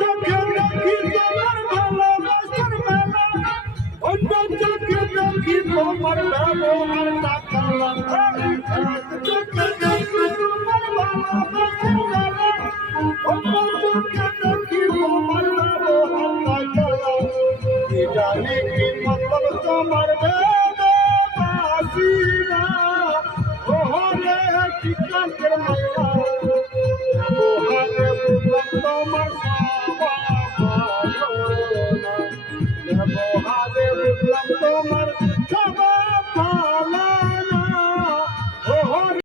চোখে দেখি তোমার ভালোবাসার মেলা, অন্য চোখে দেখি তোমার ব্যবহারটা কালা। চোখে দেখি তোমার ভালোবাসার মেলা, অন্য চোখে দেখি তোমার ব্যবহারটা কালা। কি জানি কি মতলব তোমার বেদবাসী না, ওহরে টিকাকের মালা।